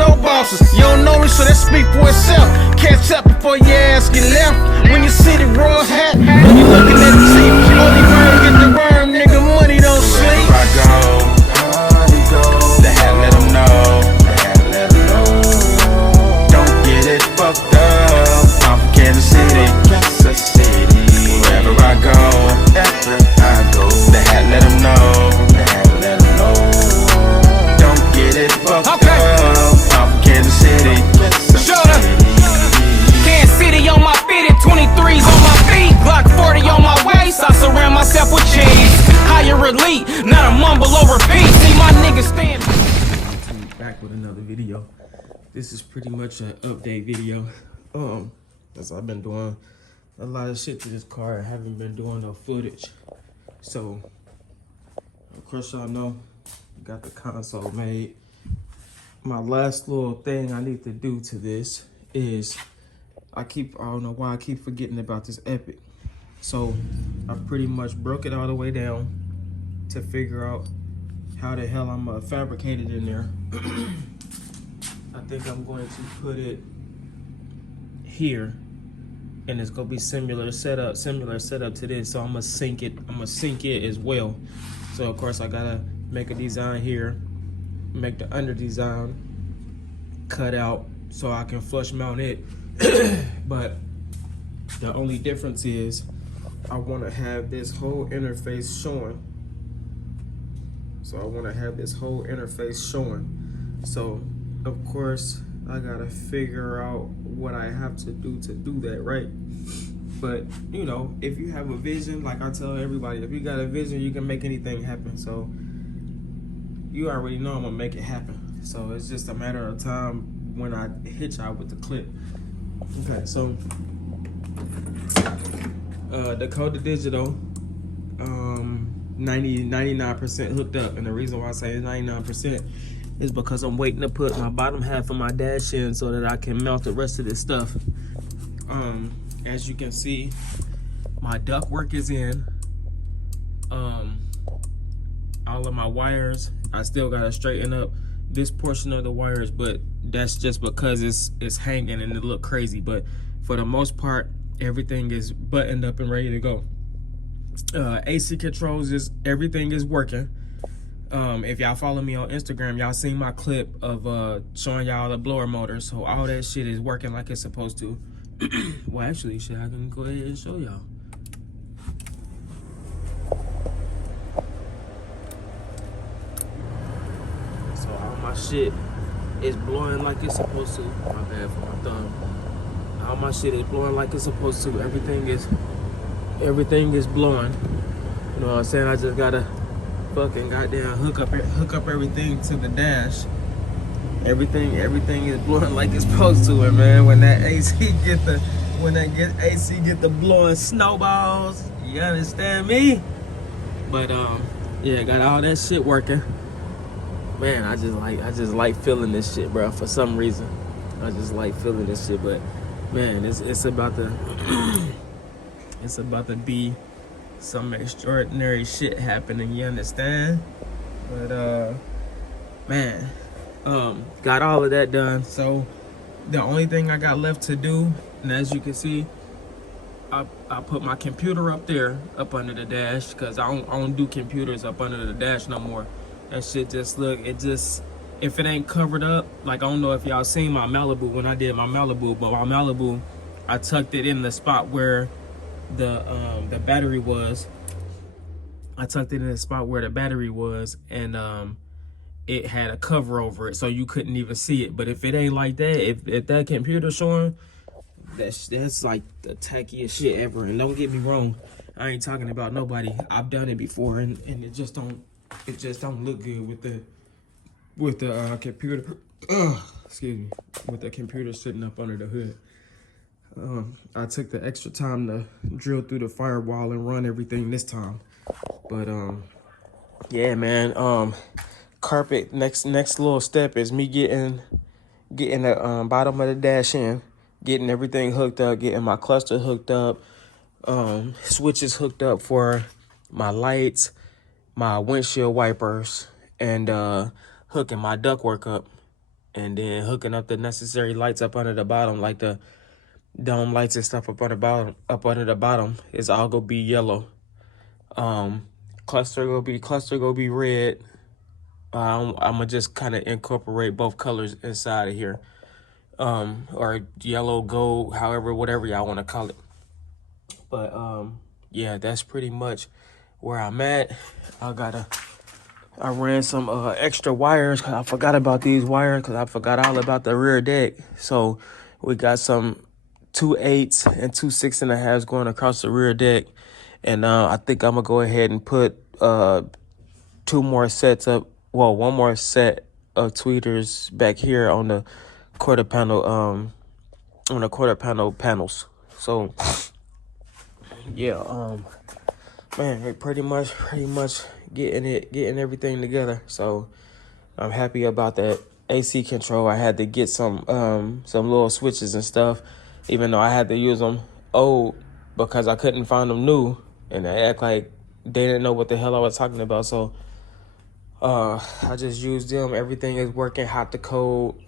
no bosses. You don't know me, so that speak for itself. Catch up before your ass get left. When you see the raw hat, when you looking at the team, only worm get the worm, nigga, money don't sleep. Wherever I go, the hat let them know. Don't get it fucked up. I'm from Kansas City. Wherever I go, the hat let them know. Don't get it fucked up. I'm from Kansas City. Kansas City on my fitted, 23s on my feet, Glock 40 on my waist. I surround myself with cheese. Higher elite, not a mumble or repeat. See my niggas stand. Back with another video. This is pretty much an update video. As I've been doing a lot of shit to this car. I haven't been doing no footage. So, of course y'all know, got the console made. My last little thing I need to do to this is, I don't know why I keep forgetting about this Epic. So, I pretty much broke it all the way down to figure out how the hell I'm gonna fabricate it in there. I think I'm going to put it here, and it's gonna be similar setup to this. So I'm gonna sync it as well. So of course I gotta make a design here, make the under design cut out so I can flush mount it. But the only difference is I want to have this whole interface showing. So of course I gotta figure out what I have to do that, right? But you know, if you have a vision, like I tell everybody, if you got a vision, you can make anything happen. So you already know I'm gonna make it happen. So it's just a matter of time when I hit y'all with the clip. Okay, so Dakota Digital, 99% hooked up, and the reason why I say it's 99% is because I'm waiting to put my bottom half of my dash in so that I can mount the rest of this stuff. As you can see, my ductwork is in. All of my wires, I still gotta straighten up this portion of the wires, but that's just because it's hanging and it look crazy. But for the most part, everything is buttoned up and ready to go. AC controls, everything is working. If y'all follow me on Instagram, y'all seen my clip of showing y'all the blower motor. So all that shit is working like it's supposed to. Well, actually, shit, I can go ahead and show y'all. So all my shit is blowing like it's supposed to. My bad for my thumb. All my shit is blowing like it's supposed to. Everything is blowing. You know what I'm saying? I just gotta fucking goddamn hook up everything to the dash. Everything is blowing like it's supposed to, and man, when that AC get the blowing snowballs, you understand me? But yeah, got all that shit working. Man, I just like feeling this shit, bro. For some reason, I just like feeling this shit. But man, it's about to be some extraordinary shit happening, you understand? But man, got all of that done. So the only thing I got left to do, and as you can see, I put my computer up there, up under the dash, because I don't do computers up under the dash no more. That shit just if it ain't covered up, like I don't know if y'all seen my Malibu when I did my Malibu, but my Malibu, I tucked it in the spot where the battery was. I tucked it in the spot where the battery was, and it had a cover over it, so you couldn't even see it. But if it ain't like that, if that computer showing, that's like the tackiest shit ever. And don't get me wrong, I ain't talking about nobody. I've done it before, and it just don't look good with the computer. Excuse me, with the computer sitting up under the hood. I took the extra time to drill through the firewall and run everything this time. But yeah, man. Carpet. Next little step is me getting the bottom of the dash in, getting everything hooked up, getting my cluster hooked up, switches hooked up for my lights, my windshield wipers, and hooking my ductwork up. and then hooking up the necessary lights up under the bottom, like the dome lights and stuff up on the bottom. Up under the bottom is all gonna be yellow. Cluster gonna be red. I'm gonna just kind of incorporate both colors inside of here, or yellow, gold, however, whatever y'all want to call it. But yeah, that's pretty much where I'm at. I ran some extra wires because I forgot about these wires, because I forgot all about the rear deck. So we got some 2/8 and 2 6.5 going across the rear deck, and I think I'm gonna go ahead and put 2 more sets up. Well, 1 more set of tweeters back here on the quarter panel panels. So yeah, man, pretty much getting everything together. So I'm happy about that AC control. I had to get some little switches and stuff, even though I had to use them old because I couldn't find them new, and they act like they didn't know what the hell I was talking about. So I just used them. Everything is working hot to cold.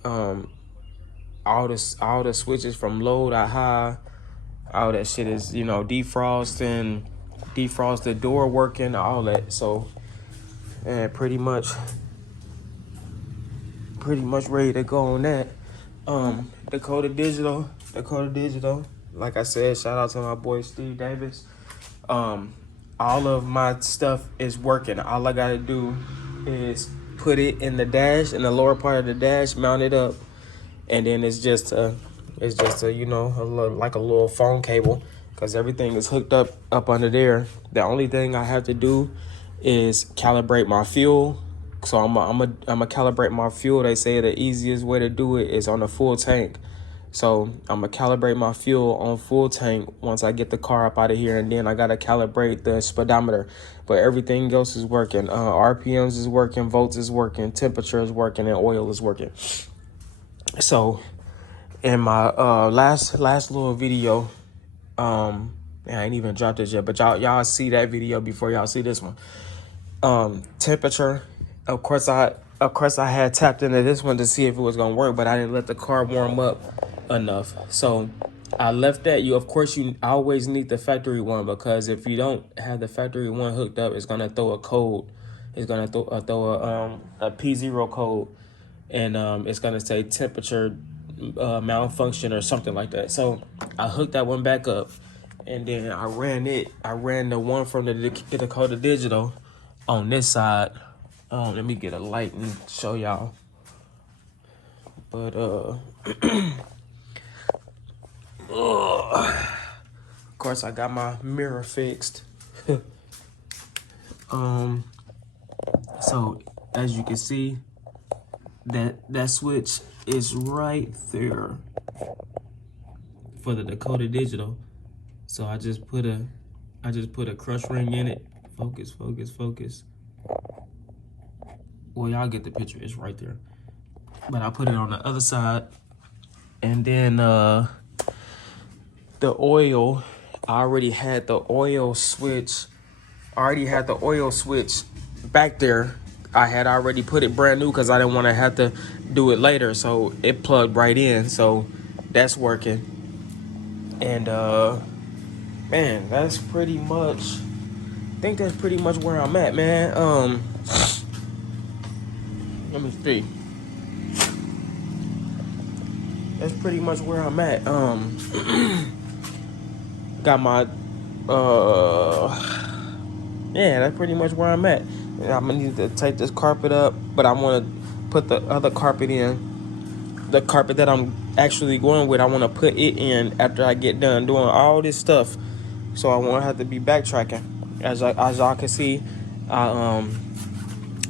All the switches from low to high, all that shit is, defrosted door working, all that. So, and pretty much ready to go on that. Dakota Digital. Like I said, shout out to my boy Steve Davis. All of my stuff is working. All I gotta do is put it in the dash, in the lower part of the dash, mount it up, and then it's just a like a little phone cable, because everything is hooked up under there. The only thing I have to do is calibrate my fuel. So I'm a calibrate my fuel. They say the easiest way to do it is on a full tank. So I'm gonna calibrate my fuel on full tank once I get the car up out of here, and then I gotta calibrate the speedometer. But everything else is working. RPMs is working, volts is working, temperature is working, and oil is working. So in my last little video, I ain't even dropped it yet, but y'all see that video before y'all see this one. Temperature, of course I had tapped into this one to see if it was gonna work, but I didn't let the car warm up enough. So I left that. You always need the factory one, because if you don't have the factory one hooked up, it's gonna throw a code. It's gonna throw a P0 code, and it's gonna say temperature malfunction or something like that. So I hooked that one back up, and then I ran the one from the Dakota Digital on this side. Let me get a light and show y'all. But of course I got my mirror fixed. So as you can see, that switch is right there for the Dakota Digital. So I just put a crush ring in it. Focus. Well, y'all get the picture. It's right there. But I put it on the other side, and then the oil. I already had the oil switch. Back there. I had already put it brand new because I didn't want to have to do it later. So it plugged right in. So that's working. And man, that's pretty much. I think that's pretty much where I'm at, man. Let me see. That's pretty much where I'm at. Got my yeah, that's pretty much where I'm at. I'm gonna need to take this carpet up, but I want to put the other carpet in. The carpet that I'm actually going with, I want to put it in after I get done doing all this stuff, so I won't have to be backtracking. As y'all can see, I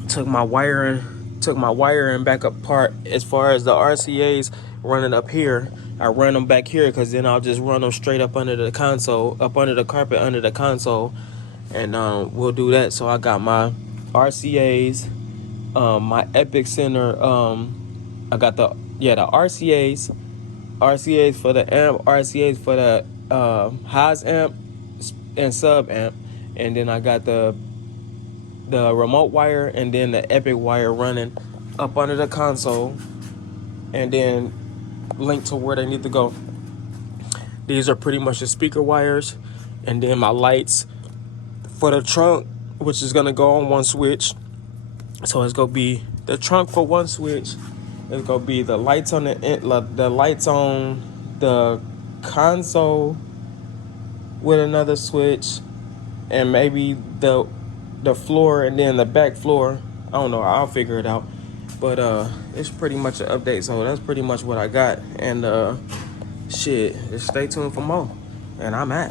took my wiring back apart. As far as the RCAs running up here, I run them back here, because then I'll just run them straight up under the console, up under the carpet, under the console, and we'll do that. So I got my RCAs, my Epic Center. I got the RCAs for the amp, RCAs for the highs amp and sub amp, and then I got the remote wire and then the Epic wire running up under the console. and then link to where they need to go. These are pretty much the speaker wires, and then my lights for the trunk, which is gonna go on one switch. So it's gonna be the trunk for one switch. It's gonna be the lights on the lights on the console with another switch, and maybe the floor, and then the back floor. I don't know. I'll figure it out. But it's pretty much an update. So that's pretty much what I got. And shit, just stay tuned for more. And I'm at.